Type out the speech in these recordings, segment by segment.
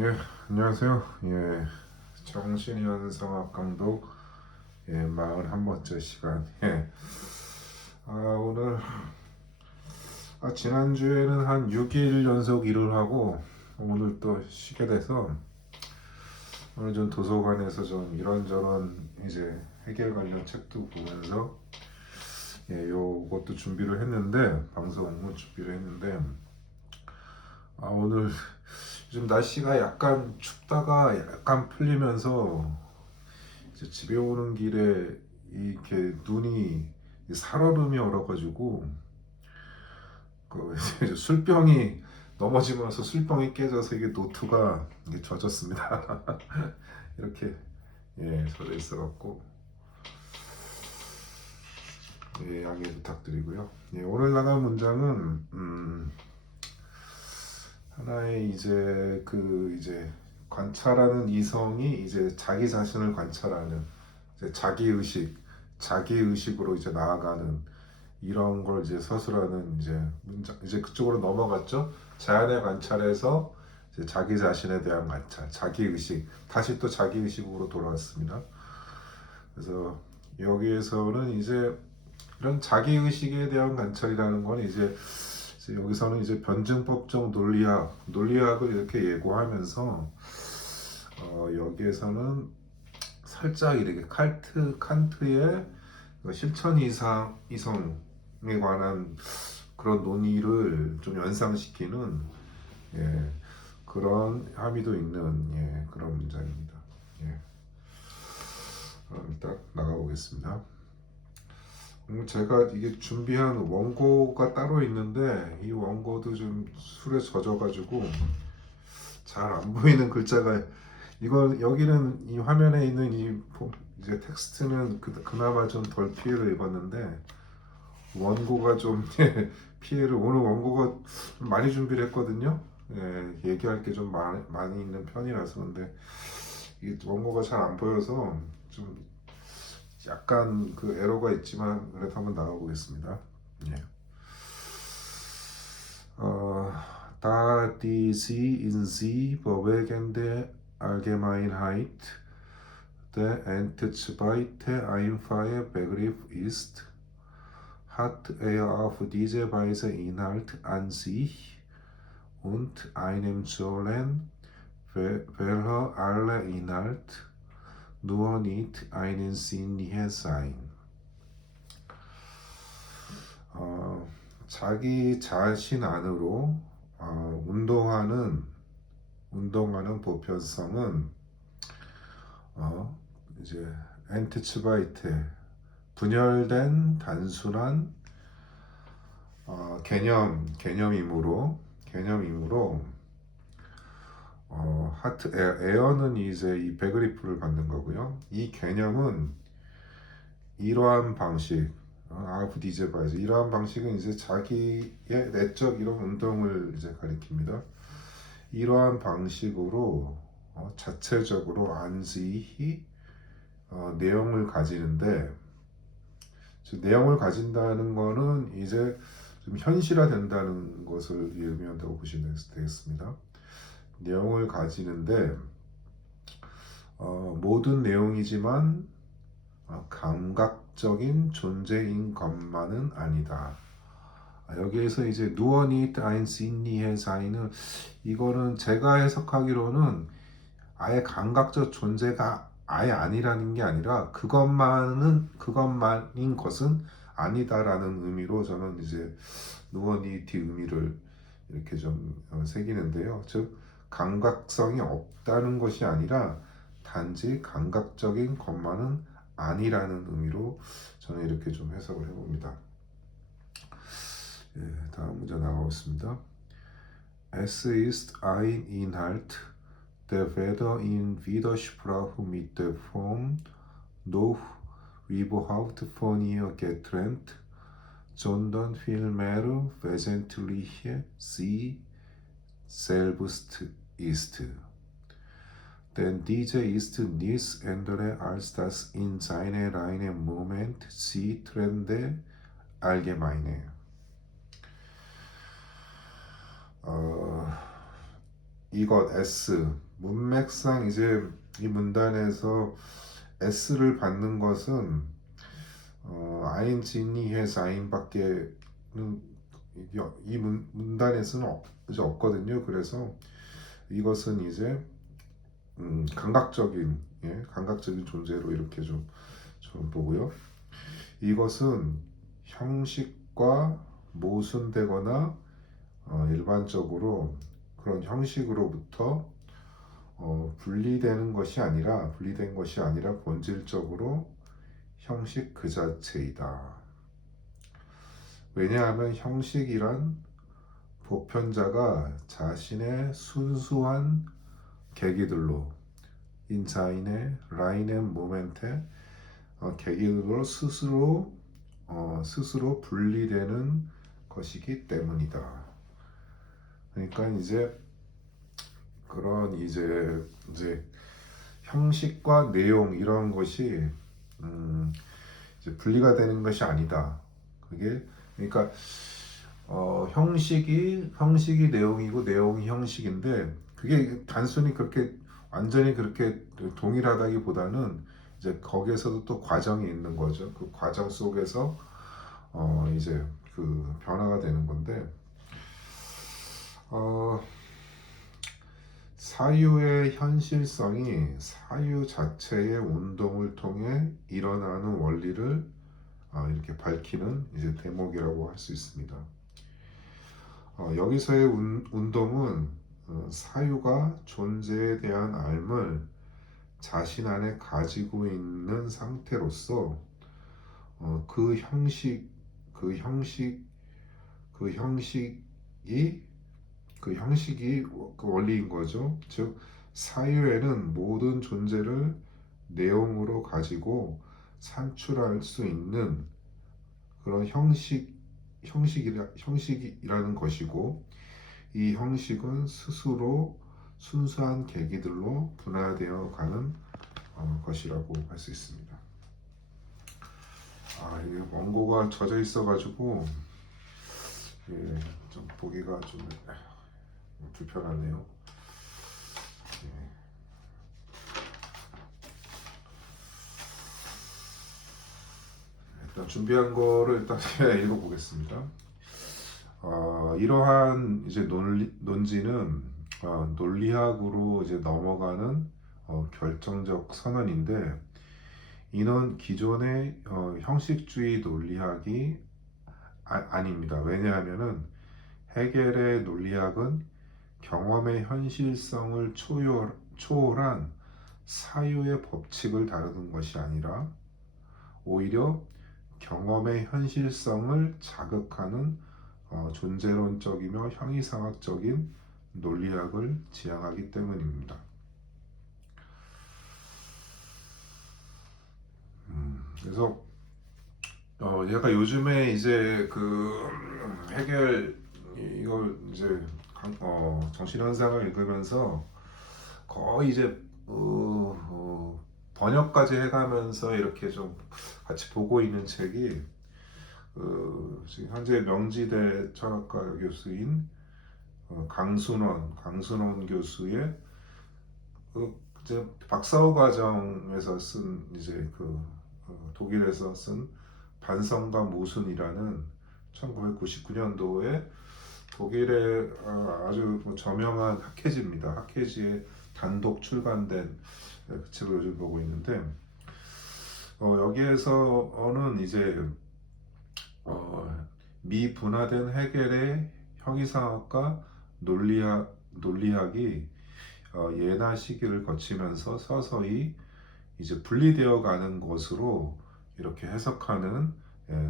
예, 안녕하세요. 예, 정신현성학 감독 41번째 시간. 오늘 지난주에는 한 6일 연속 일을 하고 오늘 또 쉬게 돼서 오늘 좀 도서관에서 좀 이런저런 이제 해결 관련 책도 보면서 요것도 준비를 했는데 방송 준비를 했는데 오늘 요즘 날씨가 약간 춥다가 약간 풀리면서 이제 집에 오는 길에 이렇게 눈이 살얼음이 얼어가지고 그 이제 술병이 넘어지면서 술병이 깨져서 이게 노트가 이게 젖었습니다. 이렇게 젖어 있어갖고 양해 부탁드리고요. 오늘 나갈 문장은 하나의 이제 관찰하는 이성이 이제 자기 자신을 관찰하는 이제 자기 의식으로 이제 나아가는 이런 걸 이제 서술하는 이제 문장 이제 그쪽으로 넘어갔죠. 자연의 관찰에서 이제 자기 자신에 대한 관찰, 자기 의식 다시 또 자기 의식으로 돌아왔습니다. 그래서 여기에서는 이제 이런 자기 의식에 대한 관찰이라는 건 이제 여기서는 이제 변증법적 논리학을 이렇게 예고하면서 여기에서는 살짝 이렇게 칸트의 실천 이성에 관한 그런 논의를 좀 연상시키는 그런 함의도 있는 그런 문장입니다. 그럼 일단 나가보겠습니다. 제가 이게 준비한 원고가 따로 있는데 이 원고도 좀 술에 젖어가지고 잘 안 보이는 글자가 이건 여기는 이 화면에 있는 이제 텍스트는 그나마 좀 덜 피해를 입었는데 원고가 좀 피해를 오늘 원고가 좀 많이 준비를 했거든요. 얘기할 게 좀 많이 있는 편이라서 근데 이 원고가 잘 안 보여서 좀 약간 그 에러가 있지만 그래도 한번 나가보겠습니다. 예. Da sie in sie bewegende Allgemeinheit der entzweite einfache Begriff ist, hat er auf diese Weise Inhalt an sich und einem sollen, welcher alle Inhalt nur nicht einen sinnliche sein. 자기 자신 안으로 운동하는 보편성은 이제 엔트츠바이테 분열된 단순한 개념이므로 하트 에어는 이제 이 베그리프를 받는 거고요. 이 개념은 이러한 방식 아프디제바에서 이러한 방식은 이제 자기의 내적 이런 운동을 이제 가리킵니다. 이러한 방식으로 자체적으로 안지히 내용을 가지는데 내용을 가진다는 거는 이제 좀 현실화된다는 것을 의미한다고 보시면 되겠습니다. 내용을 가지는데 모든 내용이지만 감각적인 존재인 것만은 아니다. 여기에서 이제 누어니트 아인 신니의 사인은 이거는 제가 해석하기로는 아예 감각적 존재가 아예 아니라는 게 아니라 그것만인 것은 아니다라는 의미로 저는 이제 누어니티 의미를 이렇게 좀 새기는데요. 즉 감각성이 없다는 것이 아니라 단지 감각적인 것만은 아니라는 의미로 저는 이렇게 좀 해석을 해봅니다. 다음 문제 나가겠습니다. Es ist ein Inhalt, der weder in Widersprache mit der Form noch überhaupt von ihr getrennt, sondern vielmehr wesentlich sie selbst ist. Denn diese ist nichts anderes als das in seinem reinen Moment sie trennende Allgemeine. 이것 S 문맥상 이제 이 문단에서 S를 받는 것은 아인지니해 사인밖에는 이 문단에서는 이제 없거든요. 그래서 이것은 이제 감각적인 감각적인 존재로 이렇게 좀 보고요. 이것은 형식과 모순되거나 일반적으로 그런 형식으로부터 분리된 것이 아니라 본질적으로 형식 그 자체이다. 왜냐하면 형식이란 보편자가 자신의 순수한 계기들로 인자인의 라인앤 모멘트의 계기들로 스스로 분리되는 것이기 때문이다. 그러니까 이제 그런 이제 형식과 내용 이런 것이 이제 분리가 되는 것이 아니다. 그게 그러니까 형식이 내용이고 내용이 형식인데 그게 단순히 그렇게 완전히 그렇게 동일하다기보다는 이제 거기에서도 또 과정이 있는 거죠. 그 과정 속에서 이제 그 변화가 되는 건데 사유의 현실성이 사유 자체의 운동을 통해 일어나는 원리를 이렇게 밝히는 이제 대목이라고 할 수 있습니다. 여기서의 운동은 사유가 존재에 대한 알을 자신 안에 가지고 있는 상태로서 그 형식이 그 원리인 거죠. 즉 사유에는 모든 존재를 내용으로 가지고 산출할 수 있는 그런 형식이라는 것이고, 이 형식은 스스로 순수한 계기들로 분화되어 가는 것이라고 할 수 있습니다. 이게 원고가 젖어 있어가지고 좀 보기가 좀 불편하네요. 일단 준비한 거를 일단 읽어보겠습니다. 이러한 이제 논지는 논리학으로 이제 넘어가는 결정적 선언인데, 이는 기존의 형식주의 논리학이 아닙니다. 왜냐하면은 헤겔의 논리학은 경험의 현실성을 초월한 사유의 법칙을 다루는 것이 아니라 오히려 경험의 현실성을 자극하는 존재론적이며 형이상학적인 논리학을 지향하기 때문입니다. 그래서 얘가 요즘에 이제 그 헤겔 이걸 이제 정신현상을 읽으면서 거의 이제 번역까지 해가면서 이렇게 좀 같이 보고 있는 책이 지금 현재 명지대 철학과 교수인 강순원 교수의 이제 박사후 과정에서 쓴 이제 독일에서 쓴 반성과 모순이라는 1999년도에 독일의 아주 저명한 학회지입니다. 학회지에 단독 출간된 그 책을 요즘 보고 있는데 여기에서는 이제 미분화된 헤겔의 형이상학과 논리학이 예나 시기를 거치면서 서서히 이제 분리되어 가는 것으로 이렇게 해석하는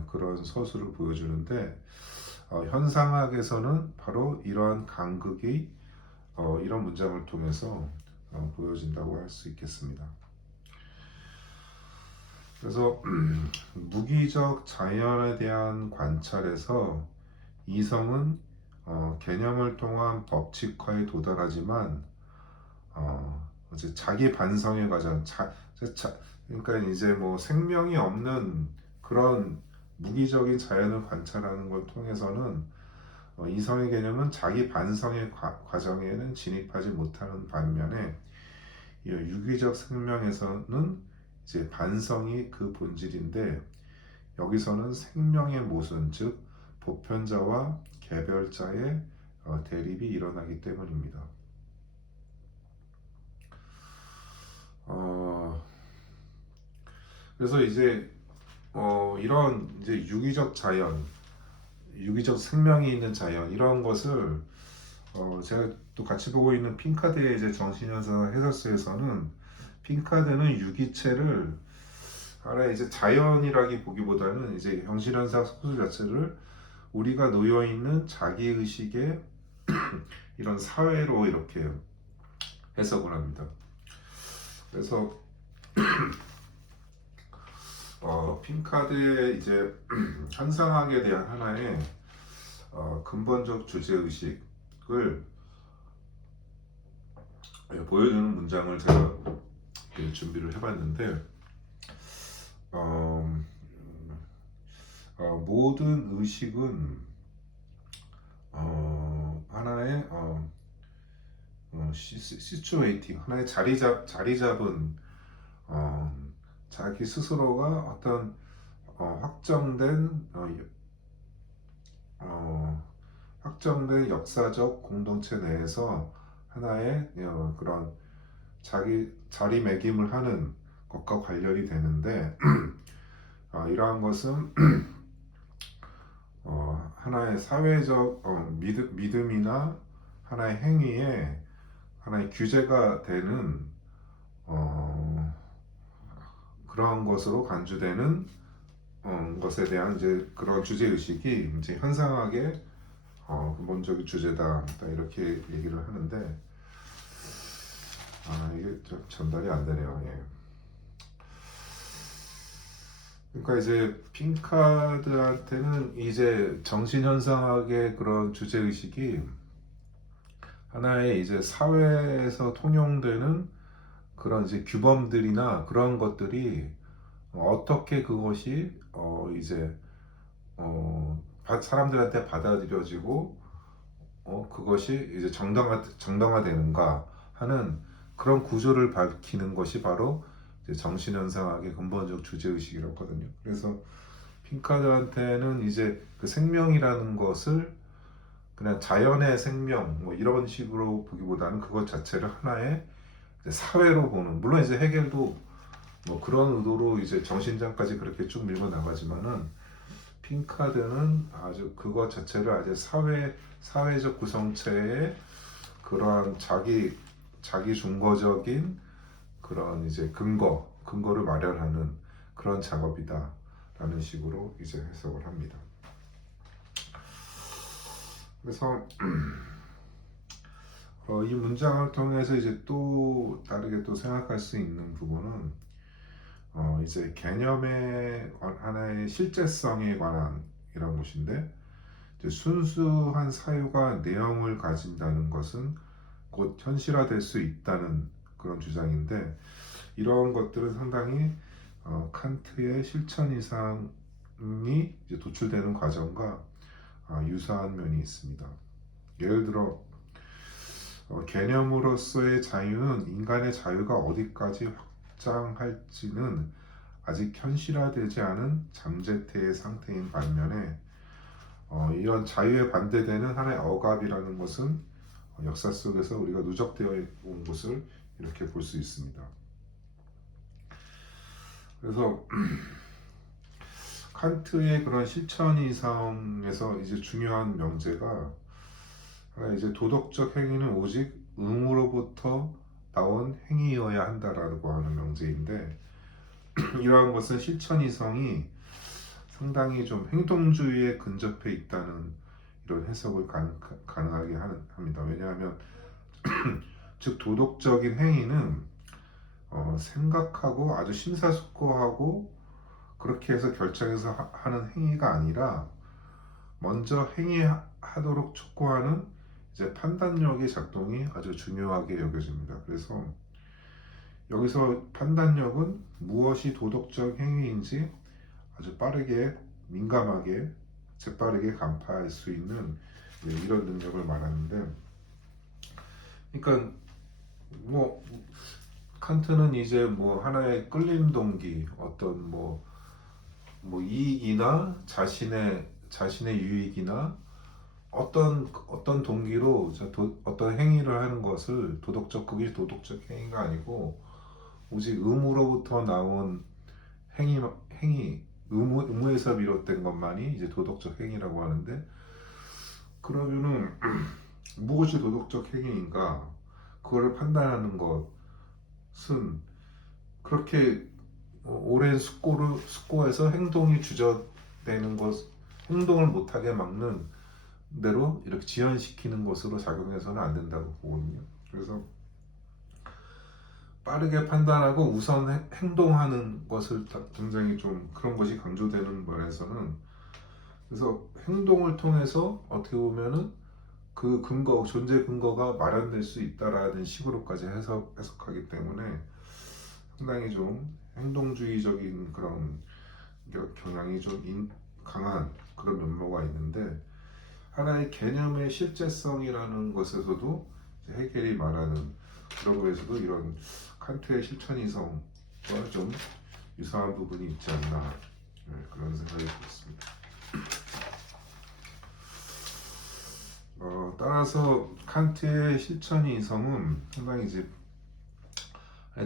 그런 서술을 보여주는데, 현상학에서는 바로 이러한 간극이 이런 문장을 통해서 보여진다고 할 수 있겠습니다. 그래서 무기적 자연에 대한 관찰에서 이성은 개념을 통한 법칙화에 도달하지만 이제 자기 반성의 과정, 그러니까 이제 뭐 생명이 없는 그런 무기적인 자연을 관찰하는 걸 통해서는 이성의 개념은 자기 반성의 과정에는 진입하지 못하는 반면에 이 유기적 생명에서는 이제 반성이 그 본질인데 여기서는 생명의 모순, 즉 보편자와 개별자의 대립이 일어나기 때문입니다. 그래서 이제 이런 이제 유기적 자연, 유기적 생명이 있는 자연 이런 것을 제가 또 같이 보고 있는 핑카드의 이제 정신현상 해설서에서는 핑카드는 유기체를 하나의 이제 자연이라기 보기보다는 이제 정신현상 소설 자체를 우리가 놓여 있는 자기 의식의 이런 사회로 이렇게 해석을 합니다. 그래서 핑카드의 이제 현상학에 대한 하나의 근본적 주제 의식을 보여주는 문장을 제가 준비를 해봤는데 모든 의식은 하나의 시츄에이팅 하나의 자리 잡은 자기 스스로가 어떤 확정된 역사적 공동체 내에서 하나의 그런 자기 자리매김을 하는 것과 관련이 되는데 이러한 것은 하나의 사회적 믿음이나 하나의 행위에 하나의 규제가 되는 그러한 것으로 간주되는 것에 대한 이제 그런 주제 의식이 이제 현상학의 근본적인 주제다 이렇게 얘기를 하는데 이게 좀 전달이 안 되네요. 예. 그러니까 이제 핑카드한테는 이제 정신현상학의 그런 주제 의식이 하나의 이제 사회에서 통용되는 그런 이제 규범들이나 그런 것들이 어떻게 그것이 이제 사람들한테 받아들여지고 그것이 이제 정당화되는가 하는 그런 구조를 밝히는 것이 바로 이제 정신현상학의 근본적 주제의식이라고 하거든요. 그래서 핑카드한테는 이제 그 생명이라는 것을 그냥 자연의 생명 뭐 이런 식으로 보기보다는 그것 자체를 하나의 사회로 보는, 물론 이제 해겔도 뭐 그런 의도로 이제 정신장까지 그렇게 쭉 밀고 나가지만은 핑카드는 아주 그것 자체를 아주 사회적 구성체의 그러한 자기 중거적인 그런 이제 근거를 마련하는 그런 작업이다라는 식으로 이제 해석을 합니다. 그래서 이 문장을 통해서 이제 또 다르게 또 생각할 수 있는 부분은 이제 개념의 하나의 실제성에 관한 이런 것인데 이제 순수한 사유가 내용을 가진다는 것은 곧 현실화될 수 있다는 그런 주장인데 이런 것들은 상당히 칸트의 실천 이상이 이제 도출되는 과정과 유사한 면이 있습니다. 예를 들어 개념으로서의 자유는 인간의 자유가 어디까지 확장할지는 아직 현실화되지 않은 잠재태의 상태인 반면에 이런 자유에 반대되는 하나의 억압이라는 것은 역사 속에서 우리가 누적되어 온 것을 이렇게 볼 수 있습니다. 그래서 칸트의 그런 실천 이상에서 이제 중요한 명제가 이제 도덕적 행위는 오직 의무로부터 나온 행위여야 한다라고 하는 명제인데 이러한 것은 실천 이성이 상당히 좀 행동주의에 근접해 있다는 이런 해석을 가능하게 합니다. 왜냐하면 즉 도덕적인 행위는 생각하고 아주 심사숙고하고 그렇게 해서 결정해서 하는 행위가 아니라 먼저 행위하도록 촉구하는 이제 판단력의 작동이 아주 중요하게 여겨집니다. 그래서 여기서 판단력은 무엇이 도덕적 행위인지 아주 빠르게 민감하게 재빠르게 간파할 수 있는 이런 능력을 말하는데, 그러니까 뭐 칸트는 이제 뭐 하나의 끌림 동기, 어떤 뭐 이익이나 자신의 유익이나 어떤 동기로 어떤 행위를 하는 것을 그게 도덕적 행위가 아니고 오직 의무로부터 나온 행위 의무에서 비롯된 것만이 이제 도덕적 행위라고 하는데, 그러면은 무엇이 도덕적 행위인가, 그거를 판단하는 것은 그렇게 오랜 숙고에서 행동이 주저되는 것, 행동을 못하게 막는 대로 이렇게 지연시키는 것으로 작용해서는 안 된다고 보거든요. 그래서 빠르게 판단하고 우선 행동하는 것을 굉장히 좀 그런 것이 강조되는 면에서는, 그래서 행동을 통해서 어떻게 보면은 그 존재 근거가 마련될 수 있다라는 식으로까지 해석하기 때문에 상당히 좀 행동주의적인 그런 경향이 좀 강한 그런 면모가 있는데, 하나의 개념의 실제성이라는 것에서도 해겔이 말하는 그런 거에서도 이런 칸트의 실천이성과 좀 유사한 부분이 있지 않나, 그런 생각이 들었습니다. 따라서 칸트의 실천이성은 상당히 이제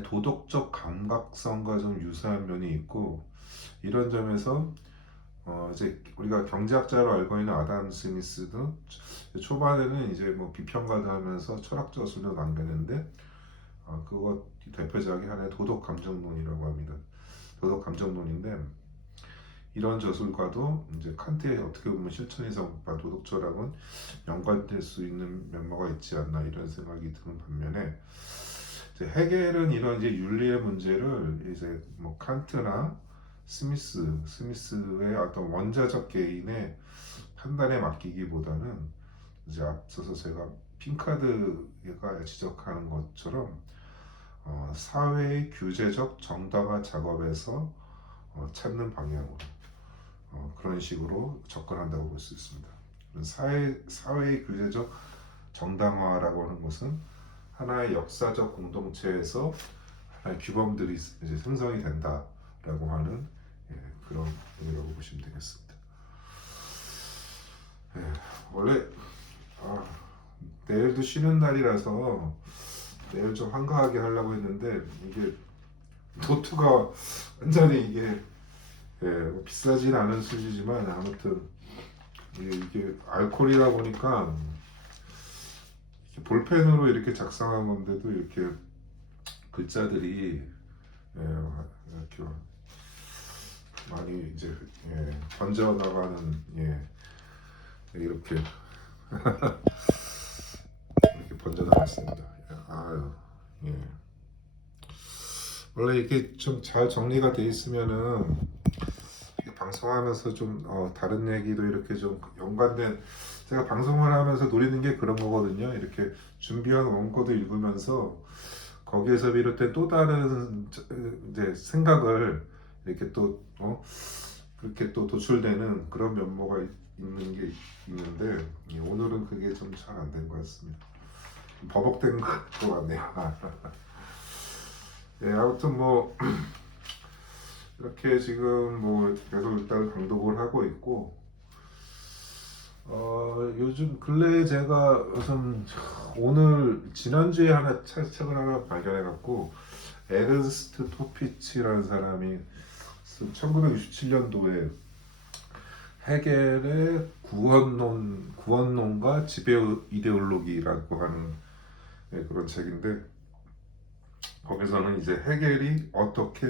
도덕적 감각성과 좀 유사한 면이 있고, 이런 점에서 이제 우리가 경제학자로 알고 있는 아담 스미스도 초반에는 이제 뭐 비평가도 하면서 철학 저술도 남겼는데, 그것 대표작이 하나의 도덕 감정론이라고 합니다. 도덕 감정론인데, 이런 저술과도 이제 칸트의 어떻게 보면 실천이성과 도덕 철학은 연관될 수 있는 면모가 있지 않나, 이런 생각이 드는 반면에, 이제 해겔은 이런 이제 윤리의 문제를 이제 뭐 칸트나 스미스의 어떤 원자적 개인의 판단에 맡기기보다는, 이제 앞서서 제가 핑카드가 지적하는 것처럼 사회의 규제적 정당화 작업에서 찾는 방향으로 그런 식으로 접근한다고 볼 수 있습니다. 사회의 규제적 정당화라고 하는 것은 하나의 역사적 공동체에서 하나의 규범들이 이제 생성이 된다라고 하는, 그런 의미라고 보시면 되겠습니다. 원래 내일도 쉬는 날이라서 내일 좀 한가하게 하려고 했는데, 이게 노트가 완전히 이게 뭐 비싸진 않은 수지지만 아무튼 이게 알코올이다 보니까 볼펜으로 이렇게 작성한 건데도 이렇게 글자들이 이렇게 많이 이제 번져나가는, 이렇게 이렇게 번져나갔습니다. 아유, 원래 이렇게 좀 잘 정리가 돼 있으면은 방송하면서 좀 다른 얘기도 이렇게 좀 연관된, 제가 방송을 하면서 노리는 게 그런 거거든요. 이렇게 준비한 원고도 읽으면서 거기에서 비롯된 또 다른 이제 생각을 이렇게 또 그렇게 또 도출되는 그런 면모가 있는 게 있는데, 오늘은 그게 좀 잘 안 된 것 같습니다. 버벅된 것 같네요. 아무튼 뭐 이렇게 지금 뭐 계속 일단 강독을 하고 있고, 요즘 근래에 제가 우선 지난주에 책을 하나 발견해갖고, 에른스트 토피치라는 사람이 1967년도에 해겔의 구원론과 지배 이데올로기라고 하는 그런 책인데, 거기서는 이제 해겔이 어떻게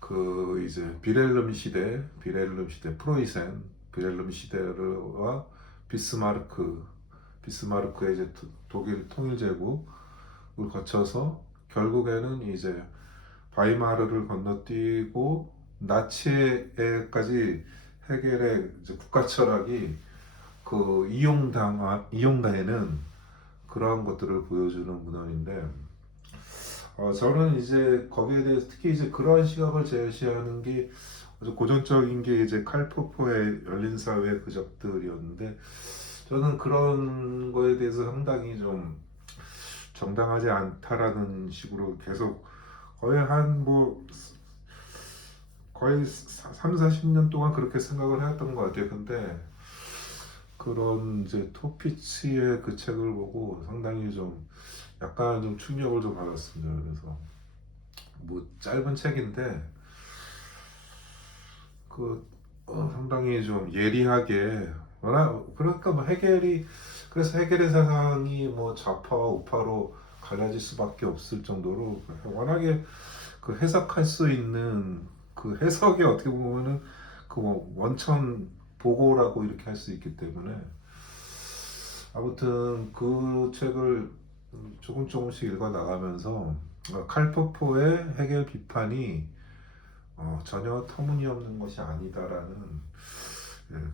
그 이제 비렐름 시대 프로이센 비렐름 시대와 비스마르크의 이제 독일 통일 제국을 거쳐서 결국에는 이제 바이마르를 건너뛰고 나치에까지 해겔의 이제 국가 철학이 이용되는 그러한 것들을 보여주는 문헌인데, 저는 이제 거기에 대해서 특히 이제 그러한 시각을 제시하는 게 아주 고전적인 게 이제 칼 포퍼의 열린 사회의 그적들이었는데, 저는 그런 거에 대해서 상당히 좀 정당하지 않다라는 식으로 계속 거의 한 뭐 거의 3, 40년 동안 그렇게 생각을 해왔던 것 같아요. 근데 그런 이제 토피치의 그 책을 보고 상당히 좀 약간 좀 충격을 좀 받았습니다. 그래서 뭐 짧은 책인데 그 상당히 좀 예리하게 워낙 그러니까 뭐 해결이 그래서 해결의 사상이 뭐 좌파와 우파로 갈라질 수밖에 없을 정도로 워낙에 그 해석할 수 있는 그 해석이 어떻게 보면은 그뭐 원천 보고라고 이렇게 할 수 있기 때문에 아무튼 그 책을 조금 조금씩 읽어 나가면서 칼포포의 해결 비판이 전혀 터무니없는 것이 아니다라는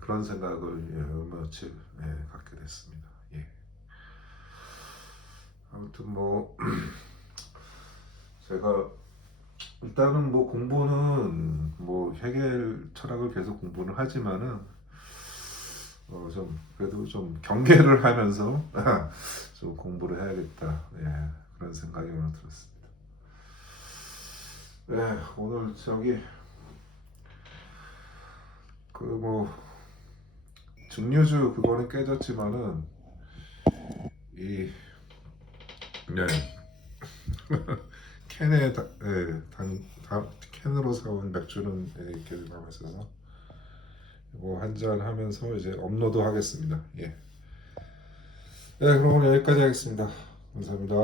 그런 생각을 며칠 갖게 됐습니다. 예. 아무튼 뭐 제가 일단은 뭐 공부는 뭐 해겔 철학을 계속 공부는 하지만은 좀 그래도 좀 경계를 하면서 좀 공부를 해야겠다. 예, 그런 생각이 오늘 들었습니다. 네, 오늘 저기 그 뭐 증류주 그거는 깨졌지만은 이 네. 캔에 캔으로 사온 맥주는 이렇게 남아 있어서 이거 한잔 하면서 이제 업로드 하겠습니다. 예. 네, 그럼 오늘 여기까지 하겠습니다. 감사합니다.